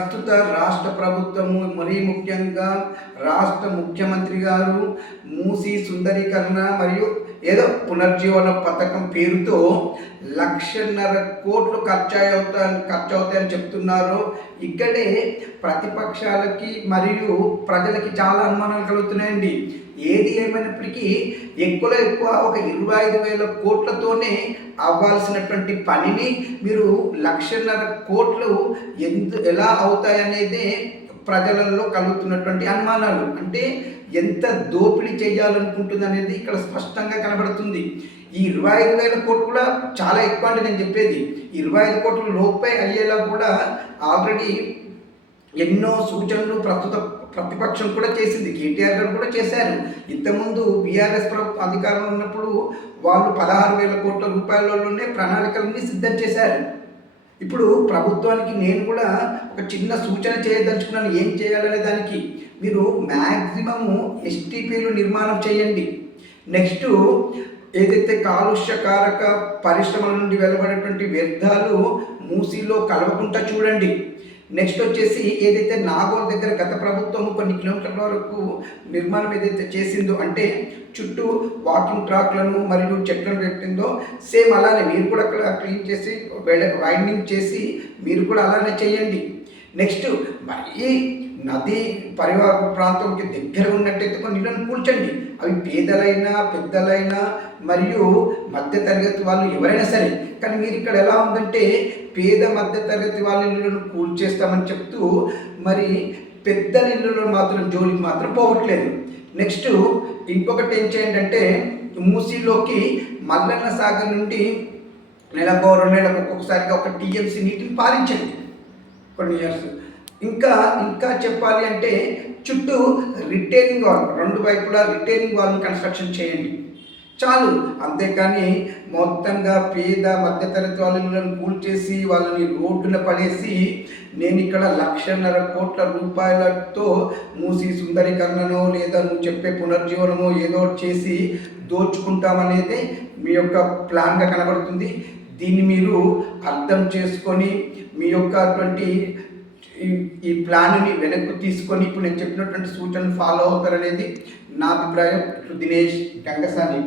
ప్రస్తుత రాష్ట్ర ప్రభుత్వము మరీ ముఖ్యంగా రాష్ట్ర ముఖ్యమంత్రి గారు మూసీ సుందరీకరణ మరియు ఏదో పునర్జీవన పథకం పేరుతో 1,50,000 కోట్లు ఖర్చు అవుతాయని చెప్తున్నారు. ఇక్కడే ప్రతిపక్షాలకి మరియు ప్రజలకి చాలా అనుమానాలు కలుగుతున్నాయండి. ఏది ఏమైనప్పటికీ ఎక్కువలో ఎక్కువ ఒక 25,000 కోట్లతోనే అవ్వాల్సినటువంటి పనిని మీరు 1,50,000 కోట్లు ఎలా అవుతాయనేదే ప్రజలలో కలుగుతున్నటువంటి అనుమానాలు. అంటే ఎంత దోపిడీ చేయాలనుకుంటుంది అనేది ఇక్కడ స్పష్టంగా కనబడుతుంది. ఈ 25,000 కోట్లు కూడా చాలా ఎక్కువ అండి. నేను చెప్పేది 25 కోట్ల లోపే అయ్యేలా కూడా ఆల్రెడీ ఎన్నో సూచనలు ప్రతిపక్షం కూడా చేసింది. కేటీఆర్ గారు కూడా చేశారు. ఇంతకుముందు బీఆర్ఎస్ ప్రభుత్వం అధికారంలో ఉన్నప్పుడు వాళ్ళు 16,000 కోట్ల రూపాయలలోనే ప్రణాళికలన్నీ సిద్ధం చేశారు. ఇప్పుడు ప్రభుత్వానికి నేను కూడా ఒక చిన్న సూచన చేయదలుచుకున్నాను. ఏం చేయాలనే దానికి మీరు మ్యాక్సిమము ఎస్టీపీలు నిర్మాణం చేయండి. నెక్స్ట్ ఏదైతే కాలుష్యకారక పరిశ్రమల నుండి వెలువడేటువంటి వ్యర్థాలు మూసీలో కలవకుండా చూడండి. నెక్స్ట్ వచ్చేసి ఏదైతే నాగోల్ దగ్గర గత ప్రభుత్వము కొన్ని కిలోమీటర్ల వరకు నిర్మాణం ఏదైతే చేసిందో, అంటే చుట్టూ వాకింగ్ ట్రాక్లను మరియు చెట్లను పెట్టిందో సేమ్ అలానే మీరు కూడా అక్కడ క్లీన్ చేసి వైండింగ్ చేసి మీరు కూడా అలానే చేయండి. నెక్స్ట్ మరీ నది పరివాహక ప్రాంతంకి దగ్గర ఉన్నట్టయితే కొన్ని ఇళ్ళను కూల్చండి. అవి పేదలైనా పెద్దలైనా మరియు మధ్యతరగతి వాళ్ళు ఎవరైనా సరే. కానీ మీరు ఇక్కడ ఎలా ఉందంటే పేద మధ్యతరగతి వాళ్ళ ఇళ్ళను కూల్చేస్తామని చెప్తూ మరి పెద్దల ఇళ్ళలో మాత్రం జోలికి మాత్రం పోవట్లేదు. నెక్స్ట్ ఇంకొకటి ఏం చేయండి అంటే మూసీలోకి మల్లన్న సాగర్ నుండి నెలకు 2 నెలలకు ఒక్కొక్కసారిగా ఒక టీఎంసీ నీటిని పాలించండి కొన్ని ఇయర్స్. ఇంకా చెప్పాలి అంటే చుట్టూ రిటైనింగ్ వాల్, 2 వైపులా రిటైనింగ్ వాల్ని కన్స్ట్రక్షన్ చేయండి చాలు. అంతేకాని మొత్తంగా పేద మధ్యతరగతి వాళ్ళని కూల్చేసి వాళ్ళని రోడ్డున పడేసి నేను ఇక్కడ 1,50,000 కోట్ల రూపాయలతో మూసీ సుందరీకరణనో లేదా నువ్వు చెప్పే పునర్జీవనమో ఏదో చేసి దోచుకుంటామనేది మీ యొక్క ప్లాన్గా కనబడుతుంది. దీన్ని మీరు అర్థం చేసుకొని మీ యొక్క అటువంటి ఈ ప్లాన్ని వెనక్కు తీసుకొని ఇప్పుడు నేను చెప్పినటువంటి సూచనలు ఫాలో అవుతారనేది నా అభిప్రాయం. దినేష్ గంగసాని.